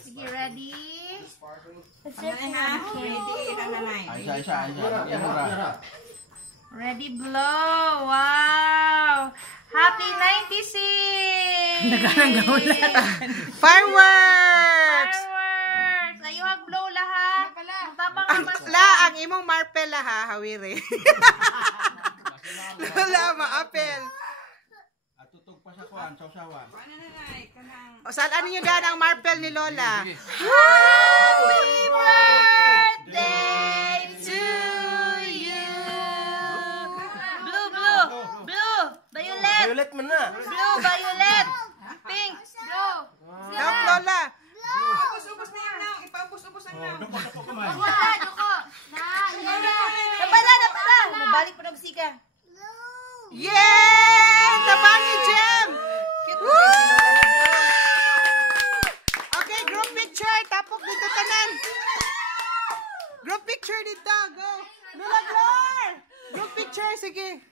Sige, ready? Ready, blow. Wow! Happy 96! Nagkanang Fireworks! Fireworks! Ayuhag blow lahat. La, ang imong marpel ha, hawiri. Lola, maapel. Tutog pa sa kuan, sausawan. O, saan niyo dyan ang marpel ni Lola? Happy birthday to you! Blue, blue, blue, violet. Violet man na. Blue, violet. Pink, blue. Help, Lola. Ubus-ubus na yan na. Ipaubos-ubos na yan. Doko kumain. Wala, Joko. Napala. Mabalik pa na bisika. Yay! Tabangi, Jem! Okay, group picture. Tapos dito tanan. Group picture dito. Go. Lola, Glor! Group picture, sige.